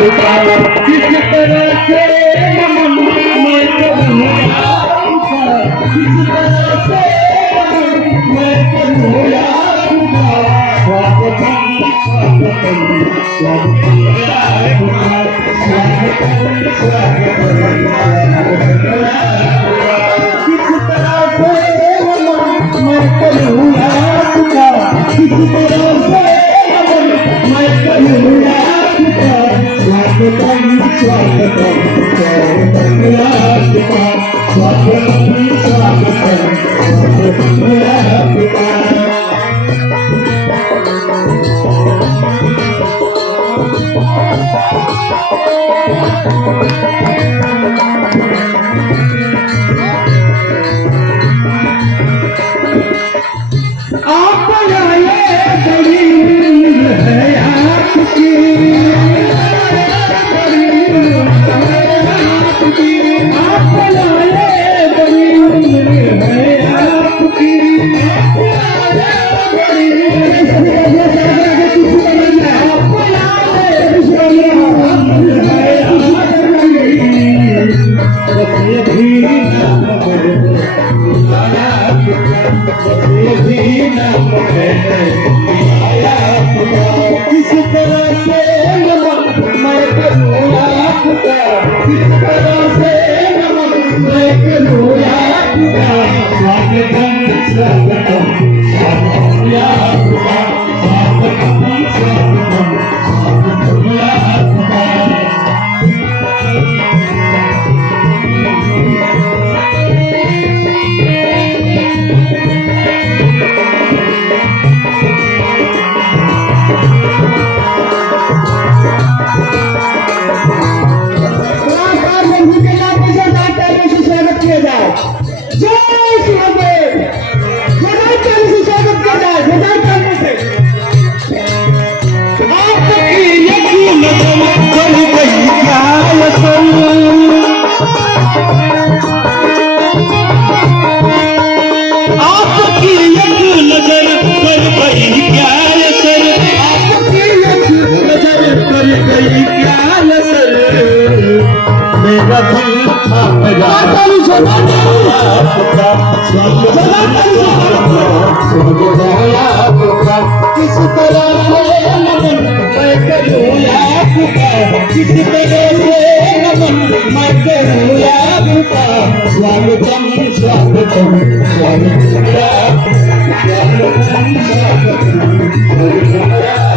किस तरह से नमन मैं करूँ आपका, किस तरह से नमन मैं करूँ आपका। स्वागतम स्वागतम स्वागतम स्वागतम स्वागतम। किस तरह से नमन मैं करूँ आपका, किस तरह से नमन मैं करूँ आपका। स्वागतम स्वागतम स्वागतम आपका, स्वागतम स्वागतम स्वागतम आपका। आप आए बड़ी है आपकी, आप आए बड़ी है आपकी। किस तरह से नमन मैं करूँ आपका, किस तरह से नमन मैं करूँ आपका। स्वागतम स्वागतम स्वागतम आपका, स्वागतम स्वागतम स्वागतम आपका। आपकी एक नजर कर गई क्या असर, आपकी एक नजर कर गई क्या असर। मेरा दिल आपका किस तरह से नमन मैं करूँ आपका, किस तरह से नमन मैं करूँ आपका। स्वागतम स्वागतम स्वागतम स्वागतम स्वागतम।